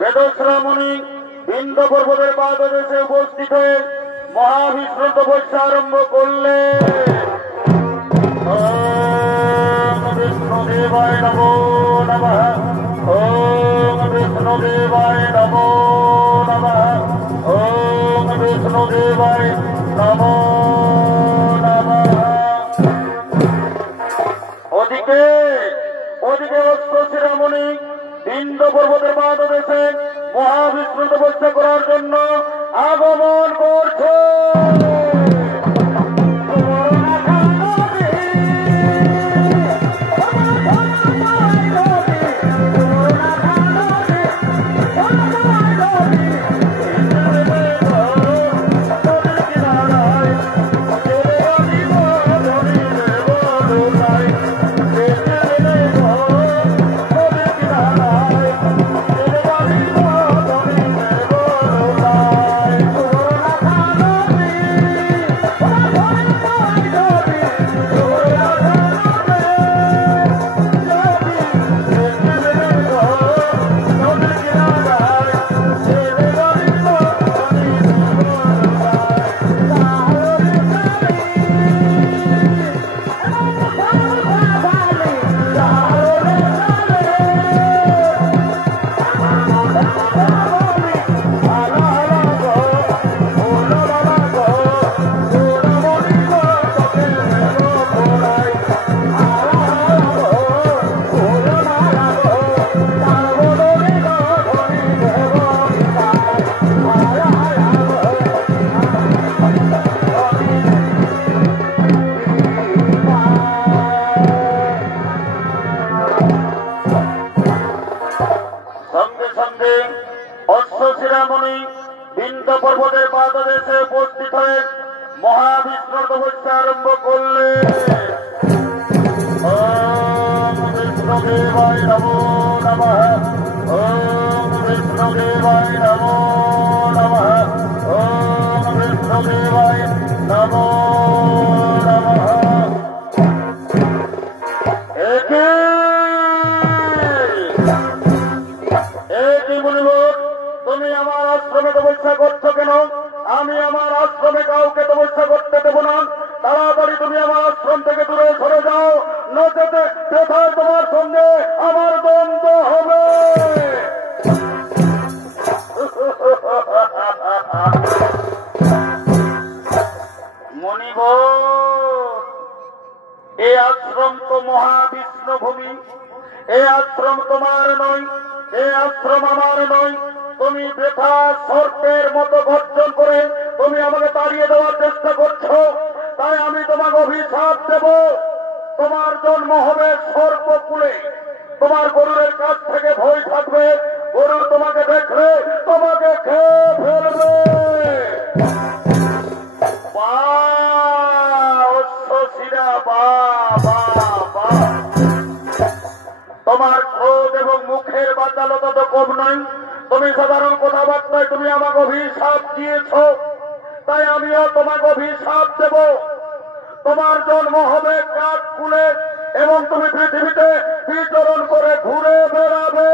বেদশ্রামণি বিন্দ পর্বতের পাদদেশে উপস্থিত হয়ে মহাবিষ্ণু তপস্যা আরম্ভ করলে ওম বিষ্ণুদেবায় নমো নমঃ ওম বিষ্ণুদেবায় নমো নমঃ ওম বিষ্ণুদেবায় নমো নমঃ। ওদিকে অশ্বশিরামণি বিন্দ পর্বতের পাদদেশে মহাবিষ্ণু তপস্যা করার জন্য আগমন করছে। অশ্বশিরামণি বিন্দ পর্বতের পাদদেশে উপস্থিত হয়ে মহাবিষ্ণুর তপস্যা আরম্ভ করলে ওম বিষ্ণুদেবায় নমো নমঃ ওম বিষ্ণুদেবায় নমো নমঃ ওম বিষ্ণুদেবায় নমো নমঃ। তুমি আমার আশ্রমে তপস্যা করছো কেন? আমি আমার আশ্রমে কাউকে তপস্যা করতে দেব না। তাড়াতাড়ি তুমি আমার আশ্রম থেকে দূরে সরে যাও, নচেতে কোথায় তোমার সঙ্গে আমার দ্বন্দ্ব হবে। মণিবর, এই আশ্রম তো মহাবিষ্ণু ভূমি, এই আশ্রম তোমার নয়, এই আশ্রম আমার নয়। তুমি বৃথা সর্পের মতো গর্জন করে তুমি আমাকে তাড়িয়ে দেওয়ার চেষ্টা করছো, তাই আমি তোমাকে অভিশাপ দেব। তোমার জন্ম হবে সর্পকুলে। তোমার গরুরের কাছ থেকে ভয় থাকবে, গরুর তোমাকে দেখলে তোমাকে খেয়ে ফেলবে। তোমার ক্রোধ এবং মুখের বাচালতা তো কম নয়। তুমি সাধারণ কথাবার্তায় তুমি আমাকে অভিশাপ দিয়েছ, তাই আমিও তোমাকে অভিশাপ দেব। তোমার জন্ম হবে কাঠকুলে এবং তুমি পৃথিবীতে বিচরণ করে ঘুরে বেড়াবে।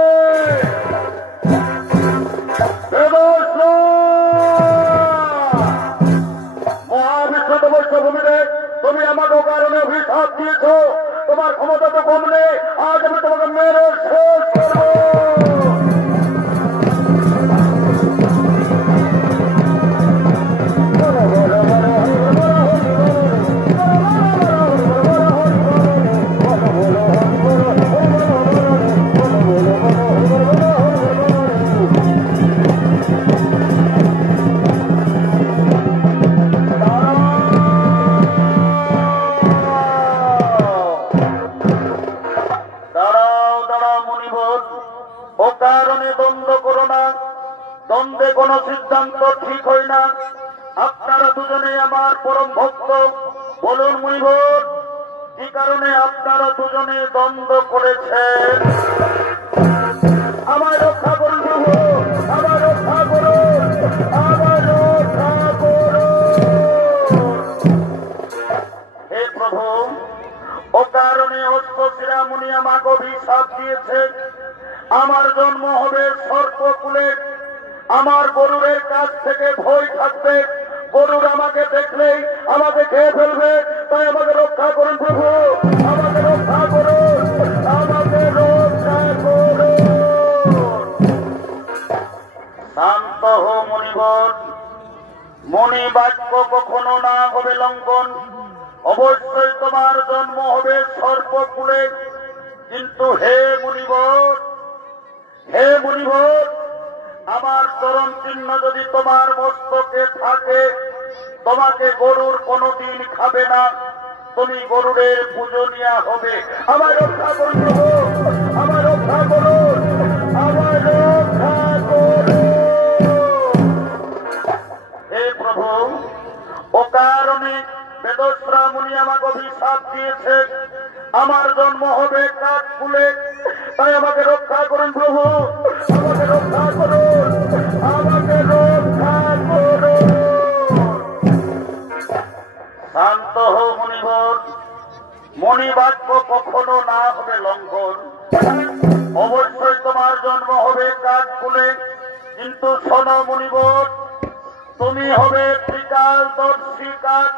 মহাবিষ্ণু তপস্যা ভূমিতে তুমি আমাকে কারণে অভিশাপ দিয়েছ, তোমার ক্ষমতা তো কম নেই। আজ আমি তোমাকে মেরে শেষ করবো। দ্বন্দ্বে কোন সিদ্ধান্ত ঠিক হয় না। আপনারা দুজনে আমার পরম ভক্ত। বলুন মুনিবর, কি কারণে আপনারা দুজনে দ্বন্দ্ব করেছেন? আমায় রক্ষা করুন প্রভু, আমায় রক্ষা করুন, আমায় রক্ষা করুন। হে প্রভু, ও কারণে অশ্বশিরামণি আমাকে অভিশাপ দিয়েছে। আমার জন্ম হবে সর্পকুলে। আমার গরুরের কাছ থেকে ভয় থাকবে, গরুর আমাকে দেখলেই আমাকে খেয়ে ফেলবে। তাই আমাকে রক্ষা করুন প্রভু, আমাকে রক্ষা করুন, আমাকে রক্ষা করুন। শান্ত হো মুনিবর, মণি বাক্য কখনো না হবে লঙ্ঘন। অবশ্যই তোমার জন্ম হবে সর্পকুলে, কিন্তু হে মুনিবর, হে মুনিবর, আমার চরণ চিহ্ন যদি তোমার মস্তকে থাকে, তোমাকে গরুর কোনদিন খাবে না। তুমি গরুরের পূজনীয়া হবে। আমার রক্ষা করুন প্রভু, আমার রক্ষা করুন, আমার রক্ষা করুন। হে প্রভু, ও কারণে বেদস্রা মুনি আমাকে অভিশাপ দিয়েছে। আমার জন্ম হবে কাঠকুলে, তাই আমাকে রক্ষা করুন প্রভু, আমাকে রক্ষা করুন, আমাকে রক্ষা করুন। শান্ত হো মুনিবর, মণিবাক্য কখনো না হবে লঙ্ঘন। অবশ্যই তোমার জন্ম হবে কাঠকুলে, কিন্তু শোনো মুনিবর, তুমি হবে ত্রিকালদর্শী কাঠ।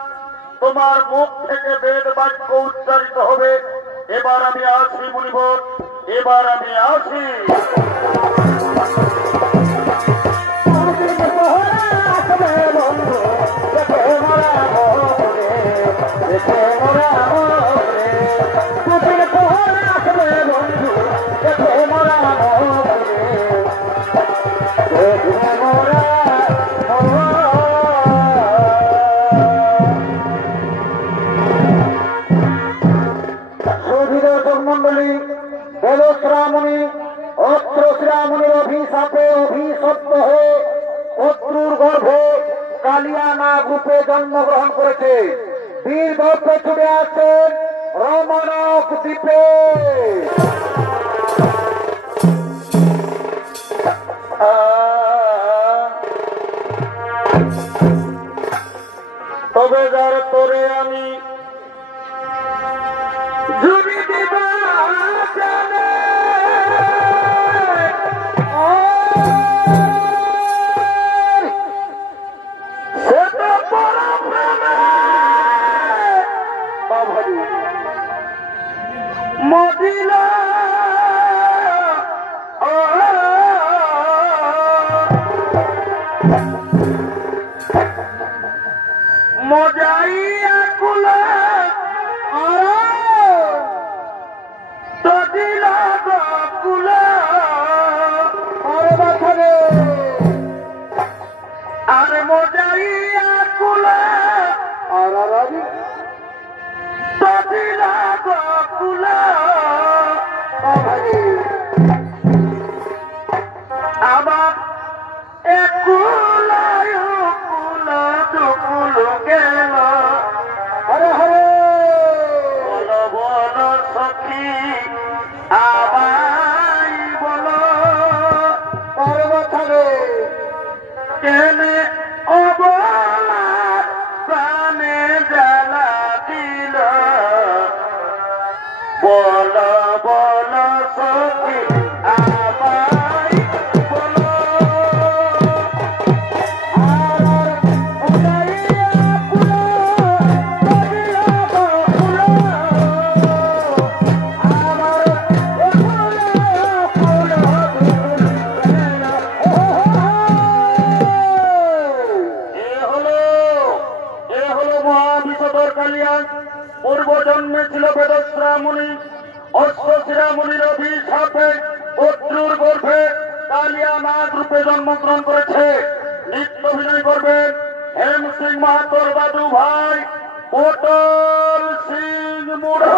তোমার মুখ থেকে বেদ বাক্য উচ্চারিত হবে। এবার আমি আসি মুনিবর, এবার আমি আসি। মন্ডলী, বেদশ্রামণি অস্ত্রশ্রামণির অভিশাপে অভিশপ্ত বিভক্ত হয়ে শত্রুর গর্ভে কালিয়া নাগ রূপে জন্মগ্রহণ করেছে। বীর গর্ভে ছুটে আসছেন রমণক দ্বীপে। তবে যার তোরে আমি জুড়ি দিবা জানে সে তো পরম প্রেমে মদিনা মজাইয়া কুলা তো দিলা কুলা আর মজাইয়া কুলা তো দিলা কুলা আমার একুলায় কুলা দুকুল গেল। হরে হরে বলো বলো সখী আমায় বলো পর্বতরে কেনে অবলার প্রাণে জ্বালা দিল। বলো বলো সখী আমায় বলো পূর্ব জন্মে ছিল বেদশ্রামণি অশ্বশিরামণির অভিশাপে শত্রুর গর্ভে কালিয়া নাগ রূপে জন্মগ্রহণ করেছে। নৃত্য অভিনয় করবেন হেম সিং মাহাতোর দাদু ভাই পটল সিং মুড়া।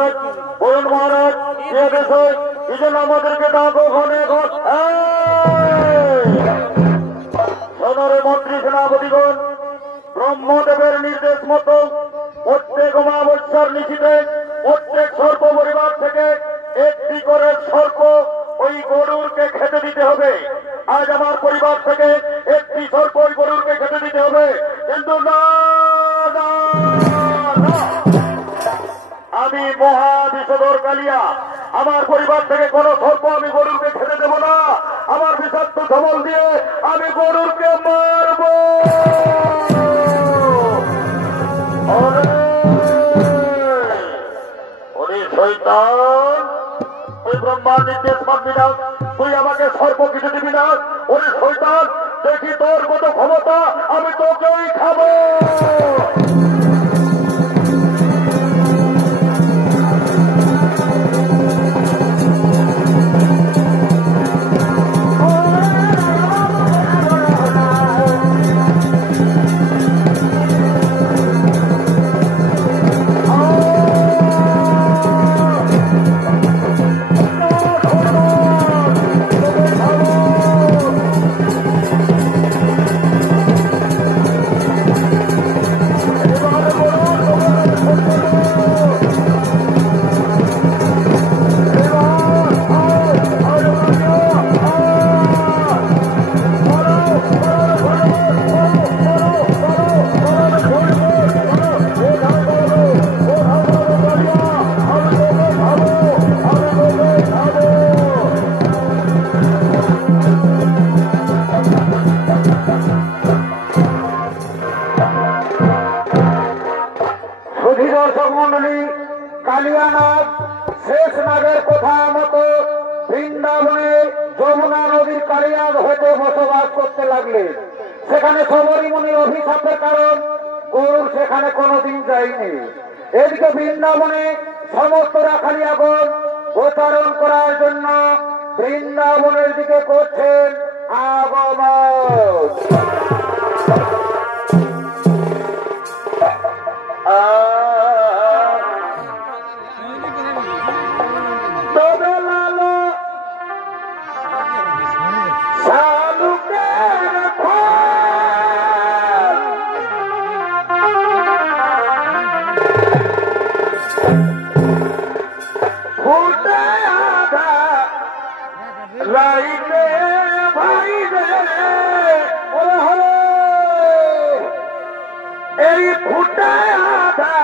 মহারাজ বলুন মহারাজ কি বিষয় এই জন্য আমাদেরকে ডাকো ঘনে ঘন সদরে মন্ত্রী সেনাপতিগণ ব্রহ্মদেবের নির্দেশ মতো প্রত্যেক অমাবস্যার নিশিতে প্রত্যেক সর্প পরিবার থেকে একটি করে সর্প ওই গরুরকে খেতে দিতে হবে। আজ আমার পরিবার থেকে একটি সর্প ওই গরুরকে খেতে দিতে হবে, কিন্তু না আমি মহাবিষধর কালিয়া আমার পরিবার থেকে কোন সর্প আমি গরুরকে খেতে দেব না। আমার বিষাক্ত ধমল দিয়ে আমি গরুরকে মারব। শয়তান তুই ব্রহ্মার নির্দেশ মানবি না, তুই আমাকে সর্প কিছু দিবি না। ওরে শয়তান দেখি তোর কত ক্ষমতা, আমি তোকেই খাবো। কালিয়ানাগ শেষ নাগের কথা মতো বৃন্দাবনে যমুনা নদীর কালিয়াগ হতে বসবাস করতে লাগলেন। সেখানে সবরীমণির অভিশাপের কারণ গরু সেখানে কোনোদিন যায়নি। এদিকে বৃন্দাবনে সমস্ত রাখালিয়াগণ গোচারণ করার জন্য বৃন্দাবনের দিকে করছেন আগমন। এই ফুটে আধা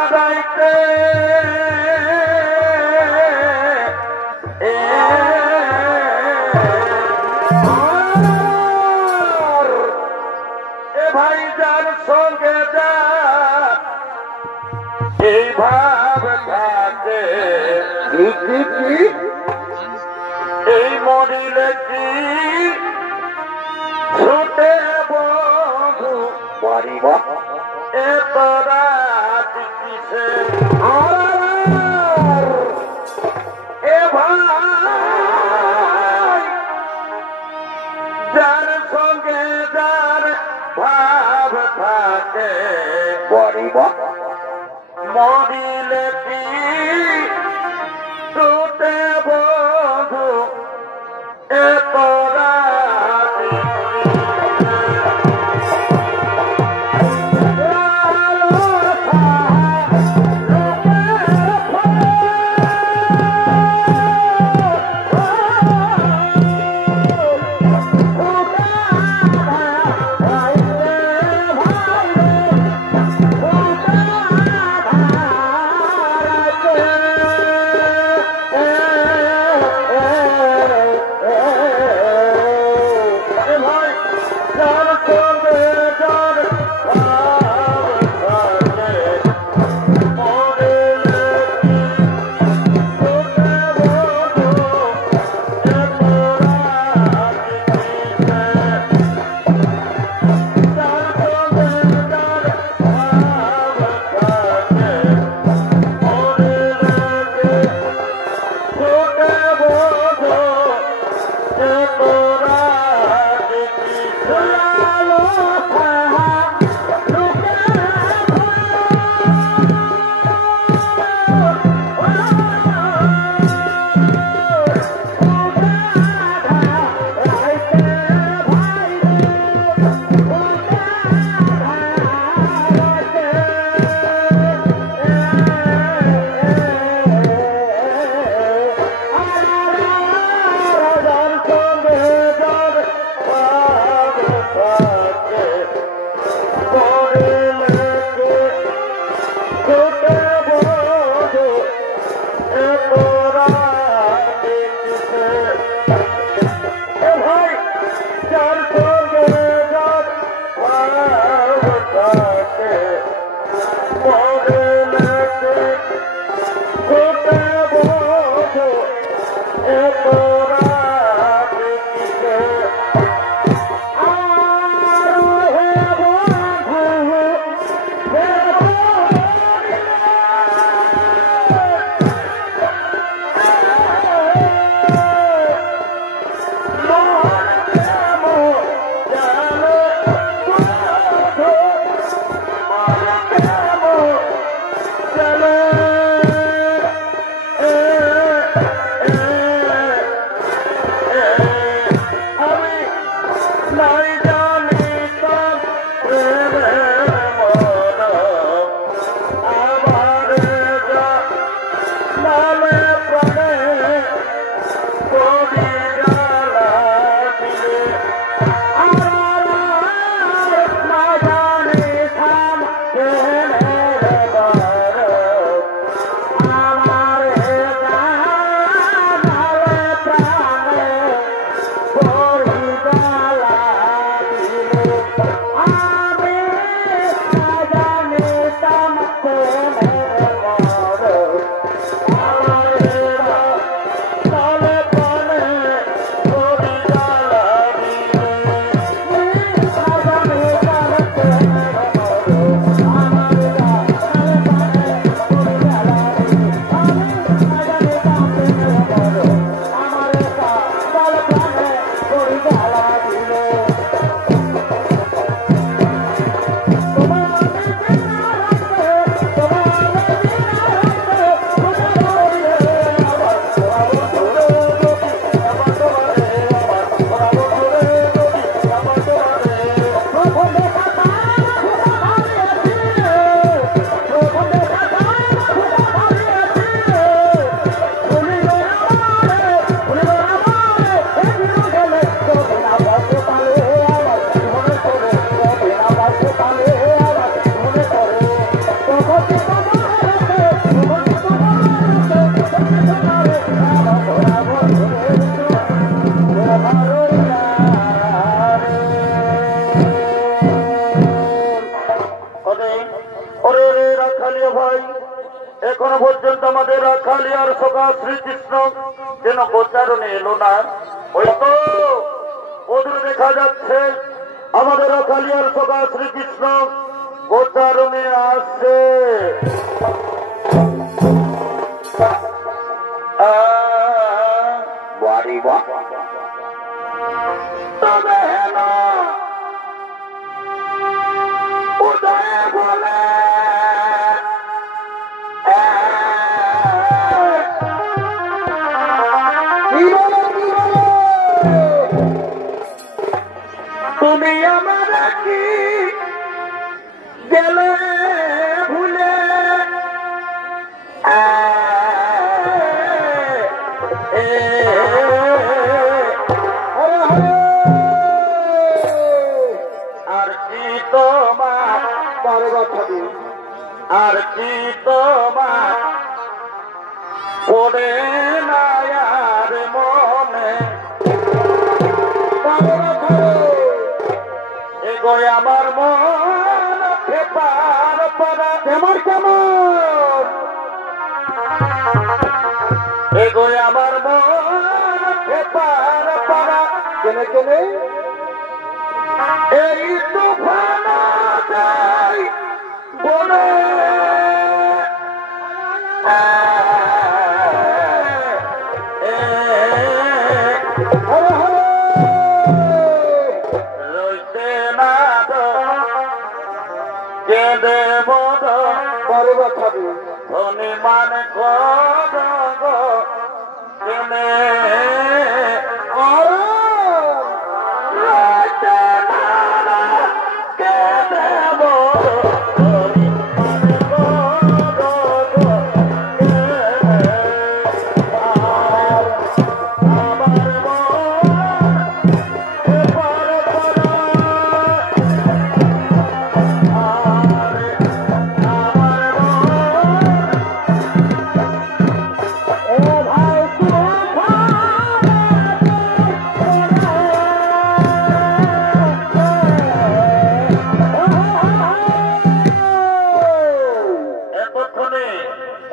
আদাইতে এ ভাই যার সঙ্গে যা এই ভাব থাকে এই মরিলে কি ছুটে বধু পারিব এত রাত কিসে এ ভাই যার সঙ্গে যার ভাব থাকে পারিব মরিলে কি ছুটে বধু এত আমাদের রাখালিয়ার সখা শ্রীকৃষ্ণ যেন গোচারণে এলো না। ওই তো ওদের দেখা যাচ্ছে আমাদের রাখালিয়ার সখা শ্রীকৃষ্ণ গোচারণে আসছে। তবে না উদয় বলে তুমি আমার কি গেলে ভুলে আর কি তোমার আর কি তোমার পড়ে না আর মনে এগোয় আমার মন ফেপার পড়া কেমন কেমন এগোয় আমার মন ফেপার পড়া কেনে কেনে এই তুফান যাই বলে রইতে না কেঁদে বদ ধনী মান কেনে রইতে না কেঁদে বদ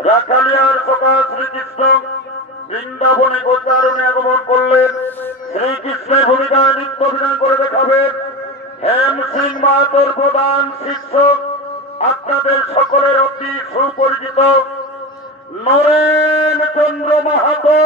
রাখালিয়ার সখা শ্রীকৃষ্ণ বৃন্দাবনে গোচারণে আগমন করলেন। শ্রীকৃষ্ণের ভূমিকা নৃত্য অভিনয় করে দেখাবেন হেম সিং মাহাতোর প্রধান শিক্ষক আপনাদের সকলের অতি সুপরিচিত নরেন চন্দ্র মাহাতো।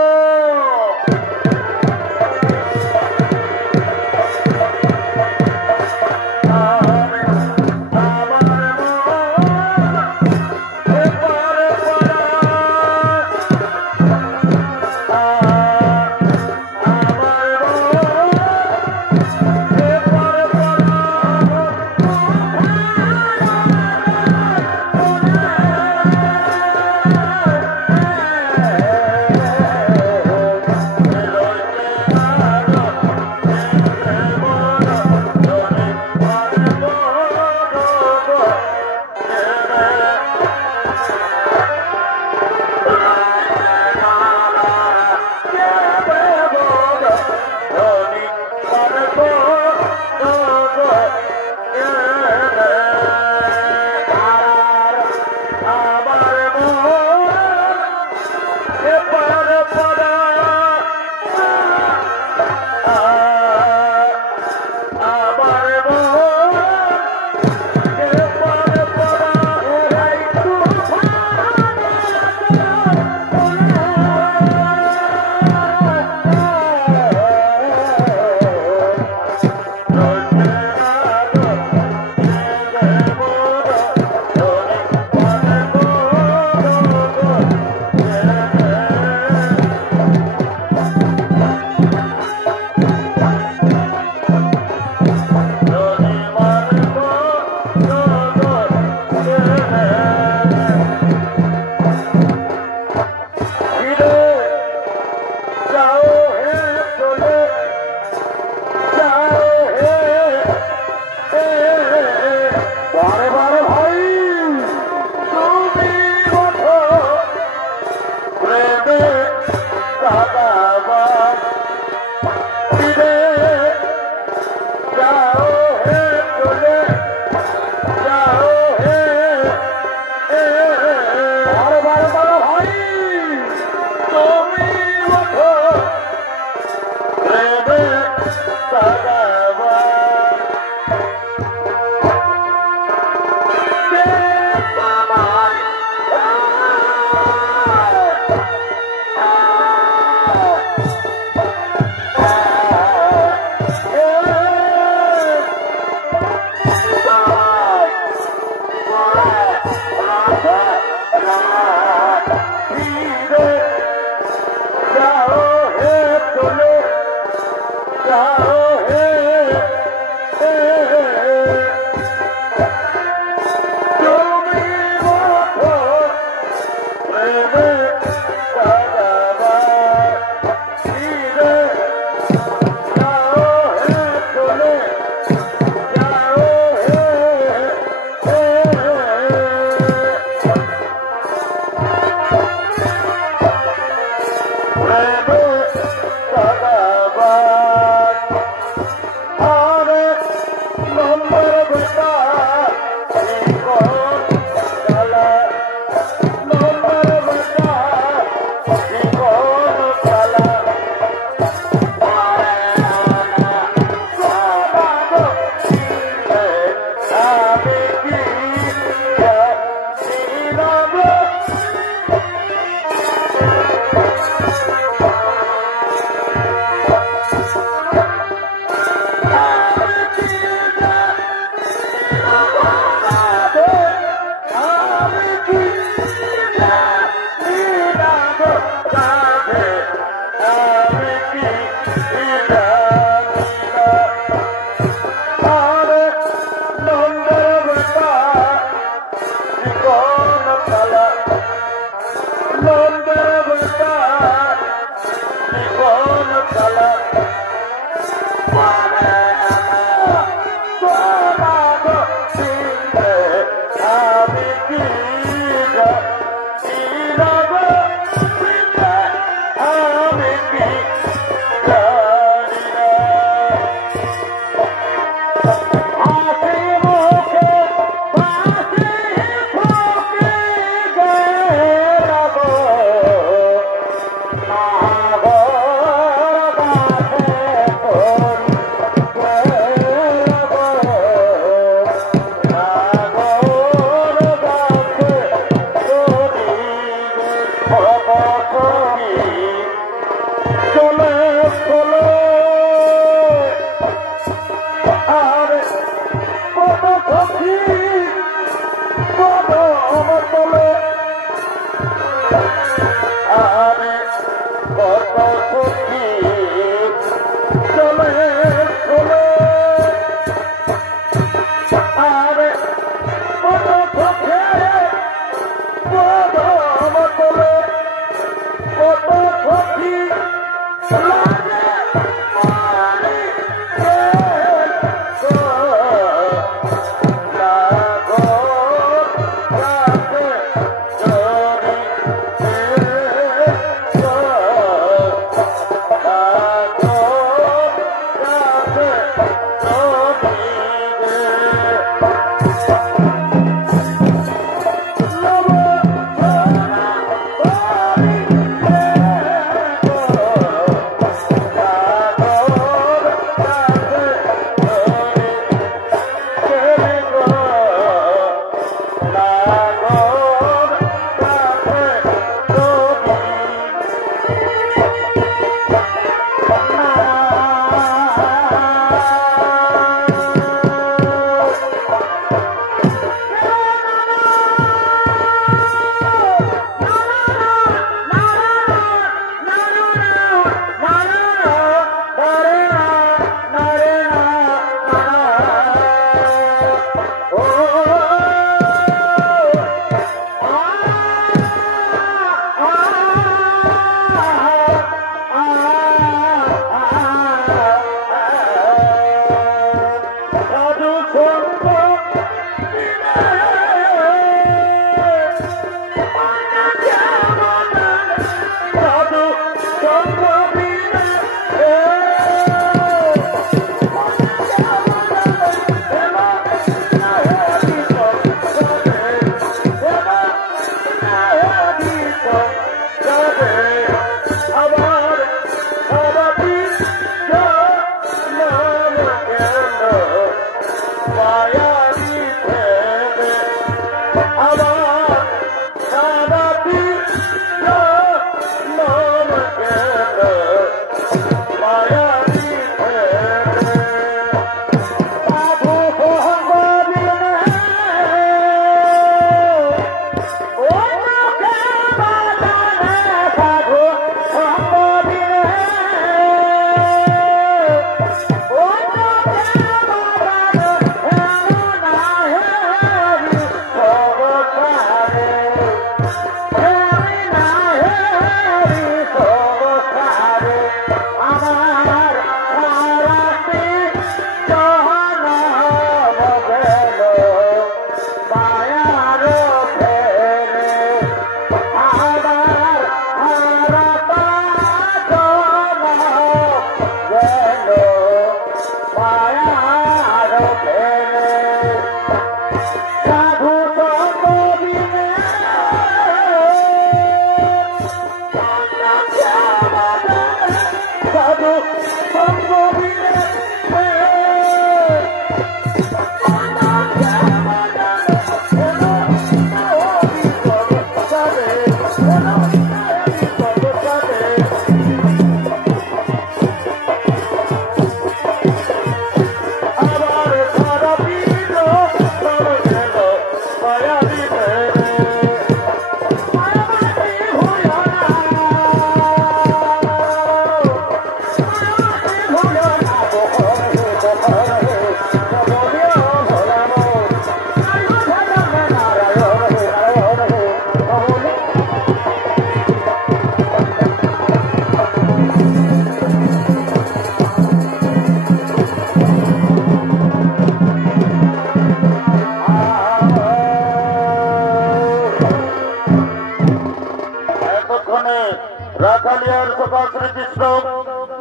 মাধ্যমে রাখালিয়ার সখা শ্রীকৃষ্ণ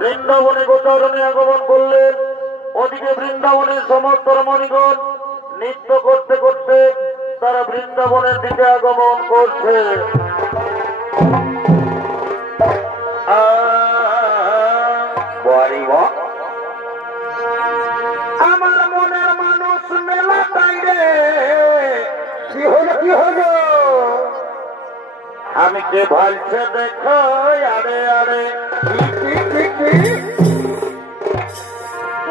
বৃন্দাবনে গোচরণে আগমন করলেন। ওদিকে বৃন্দাবনের সমস্ত রমণীগণ নৃত্য করতে করতে তারা বৃন্দাবনের দিকে আগমন করছে। আমার মনের মানুষ মেলা তাই রে, কি হলো কি হলো? আমি কে ভালছে দেখো, আরে আরে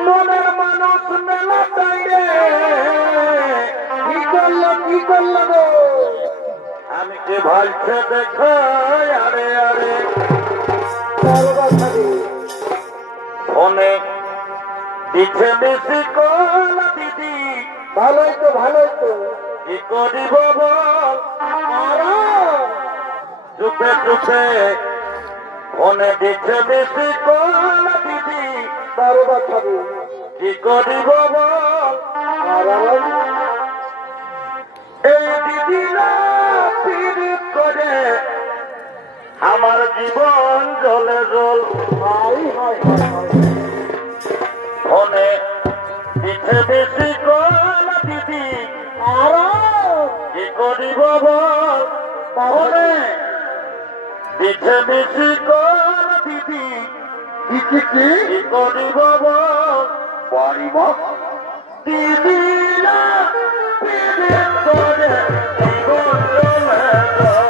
মনের মানুষ মেলা তাই রে, কি করলো গো? আমি কে ভালছে দেখো, আরে আরে ফোনে দিচ্ছে বেশি কল দিদি, ভালোই তো ভালোই তো, কি করিব বল? চুপে চুপে ফোনে দিচ্ছে বেশি কল দিদি, বারো বাচ্চাবো, কি করিব বল? এই দিদি না পীড়িত করে আমার জীবন জলে জল। ফোনে দিচ্ছে বেশি কল দিদি, কি করিব বল? ফোনে দিচ্ছে বেশি কল দিদি, কি করিব বল? পারিব দিদি না পীড়িত করে জীবন জলে জল।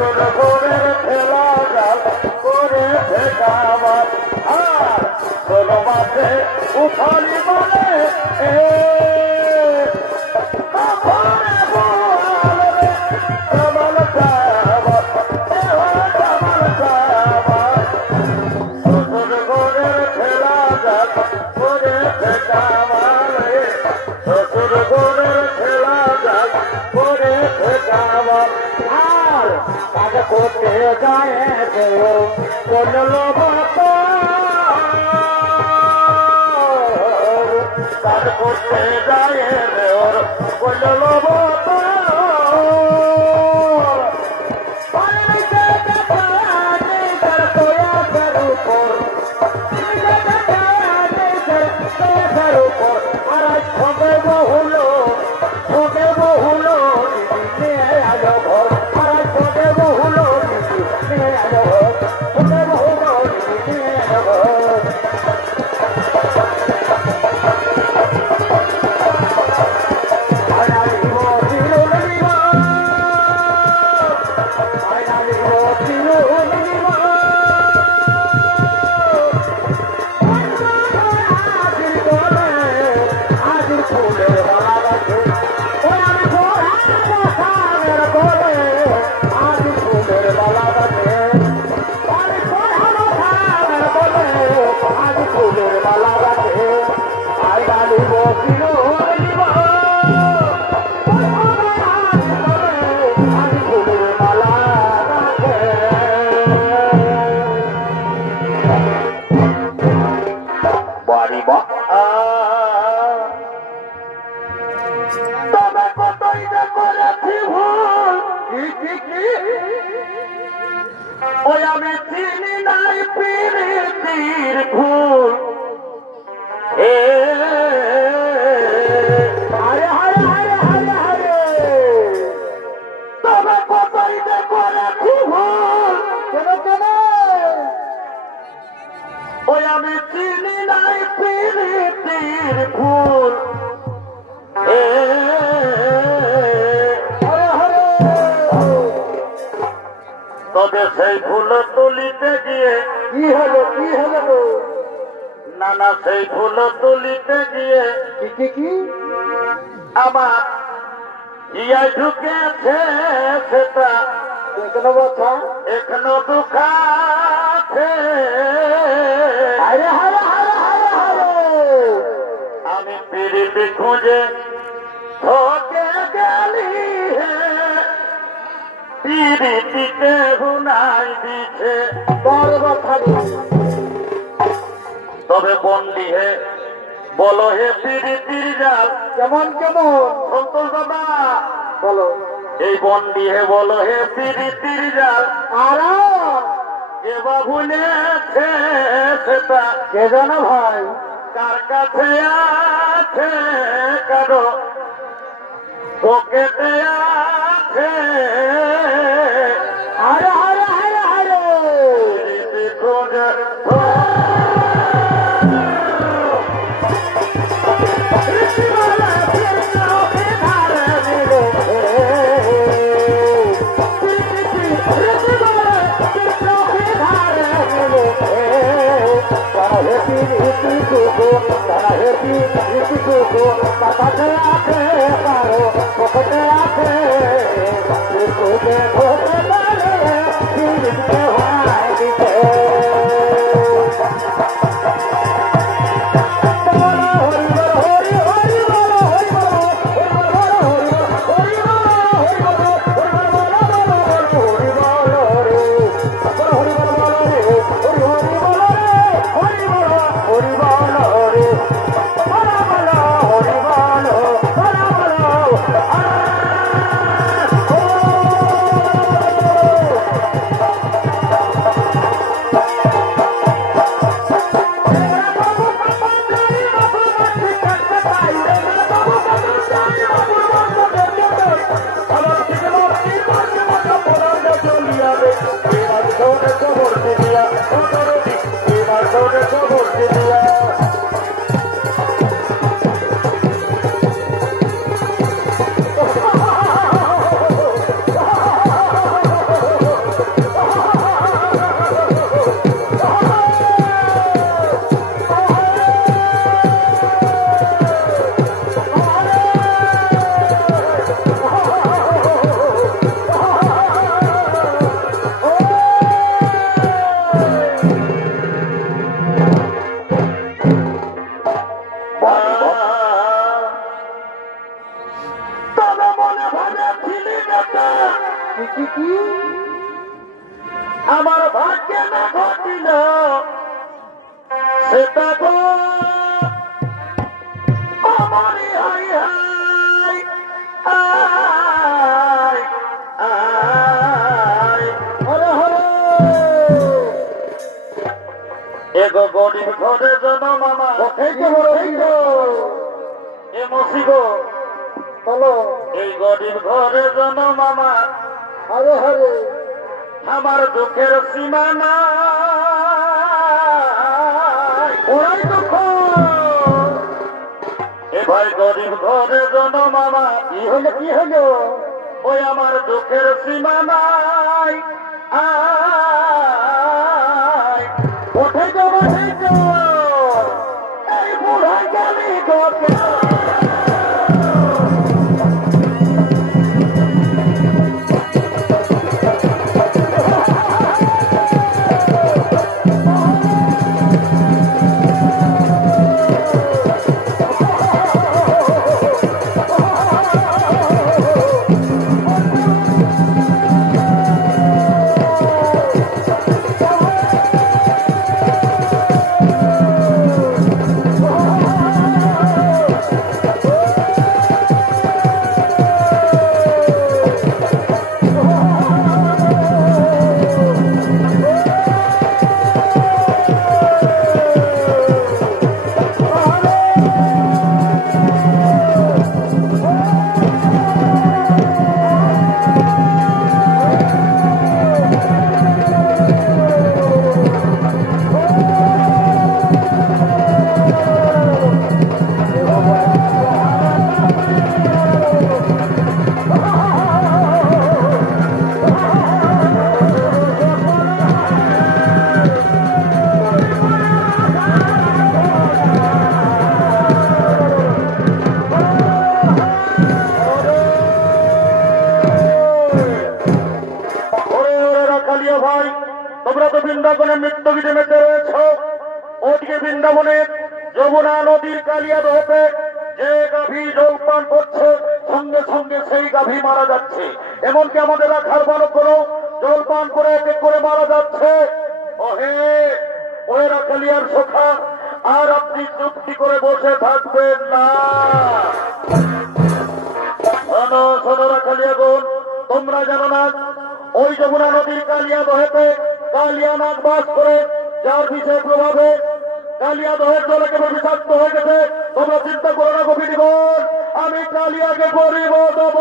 শ্বশুর ঘরের ঠেলা জাল করে ঠেকাবার আর ষোলো মাসে উঠালি মানে করতে যায় বললো কাজ করতে যায় ওর বললো ওই আমি চিনি নাই প্রীতির ভুল আরে হারে হারে হারে হারে তবে কতই করেছি ভুল কেন কেন ওই আমি চিনি নাই প্রীতির ভুল তবে সেই ফুল তুলিতে গিয়ে কি হলো না না সেই ফুল তুলিতে গিয়ে কি আমার ইয়ায় ঢুকেছে সেটা এখনো কথা এখনো দুঃখাছে আমি পিড়িতে খুঁজে ঠকে গেলি পিড়িতে হুনাই দিছে বড় কথা তবে বন্দি হে বলো হে পিড়িতির জাল কেমন কেমন সন্তোষ বাবা বলো এই বন্দি হে বলো হে পিড়িতির জাল আর কে বা ভুলেছে সেটা কে জানো ভাই কার কাছে আছে কারো পকেটে আছে আরে আরে আরে আরে আমার ভাগ্যে না ঘটিল সেটা তো আমারই হাই হাই আয় আয় হরে হরে এগো গরিব ঘরে জন্ম আমার এ মসিগো বলো এই গরিব ঘরে জন্ম আমার হরে হরে আমার দুঃখের সীমা নাই ওরাই দুঃখ এ ভাই গরিব ঘরে জন্ম আমার কি হলো ওই আমার দুঃখের সীমা নাই আয় ওঠে যাবো এই বুড়া গেলি গোপে বৃন্দাবনে মৃত্যু গীতে মেতে রয়েছ ওদিকে বৃন্দাবনের যমুনা নদীর কালিয়া হতে যে গাভী জলপান করছে সঙ্গে সঙ্গে সেই গাভী মারা যাচ্ছে এমনকি আমাদের রাখার বালকগুলো জলপান করে এক এক করে মারা যাচ্ছে ওহে ওই রাখালিয়ার সখা আর আপনি চুক্তি করে বসে থাকবেন না শোনো রাখালিয়া গুণ তোমরা জানো না ওই যমুনা নদীর কালিয়া দহেতে কালিয়া নাগ বাস করে যার বিষয় প্রভাবে কালিয়া দহের জল একেবারে বিষাক্ত হয়ে গেছে তোমরা চিন্তা করো না গোপীগণ আমি কালিয়াকে গরিব দেব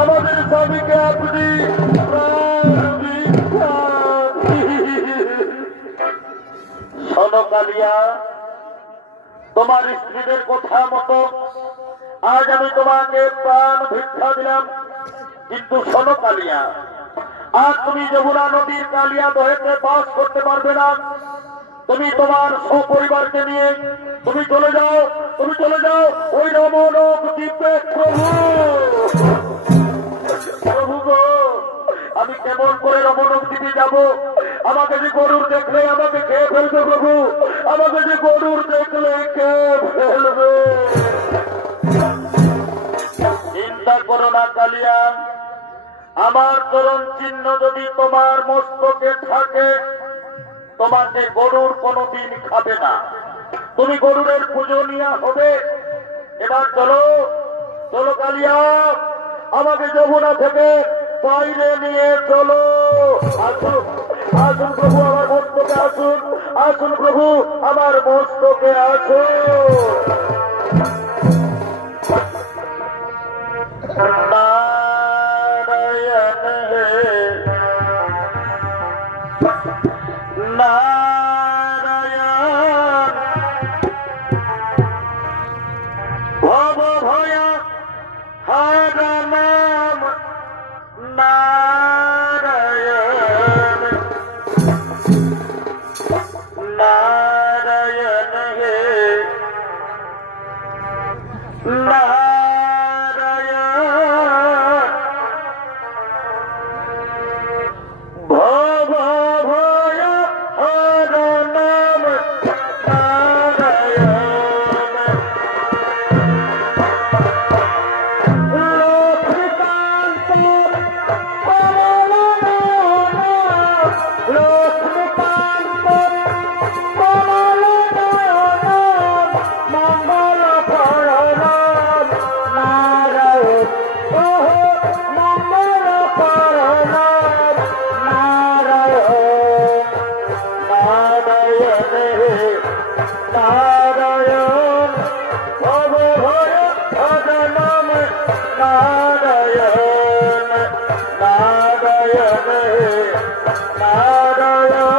আমাদের স্বামীকে আপনি শোনো কালিয়া, তোমার স্ত্রীদের কথা মতো আজ আমি তোমাকে প্রাণ ভিক্ষা দিলাম, কিন্তু শোনো কালিয়া, আজ তুমি যমুনা নদীর কালিয়া দহেতে বাস করতে পারবে না। তুমি তোমার সপরিবারকে নিয়ে তুমি চলে যাও, তুমি চলে যাও ওই রমণক দ্বীপে। প্রভু প্রভু গো, আমি কেমন করে রমণক দ্বীপে যাবো? আমাকে যে গরুর দেখলে আমাকে খেয়ে ফেলবে প্রভু, আমাকে যে গরুর দেখলে খেয়ে ফেলবে। চিন্তা করো না কালিয়া, আমার চরণ চিহ্ন যদি তোমার মস্তকে থাকে, তোমাকে গরুর কোনদিন খাবে না, তুমি গরুরের পূজনীয়া হবে। এবার চলো চলো কালিয়া, আমাকে যমুনা থেকে বাইরে নিয়ে চলো। আসুন আসুন প্রভু, আমার মস্তকে আসুন, আসুন প্রভু আমার মস্তকে আসুন। নারায়ণ হে নারায়ণ, ভব ভয়া হর নাম নারায়ণ। নারায়ণ হে নারায়ণ, ভব ভয়া হর নাম নারায়ণ। লক্ষ্মীকান্ত কমল নয়ন, লক্ষ্মীকান্ত কমল নয়ন, মঙ্গল প্রণাম নারায়ণ। ওহ মঙ্গল প্রণাম নারায়ণ। নারায়ণ হে নারায়ণ, ভব ভয় হর নাম নারায়ণ। নারায়ণ হে নারায়ণ।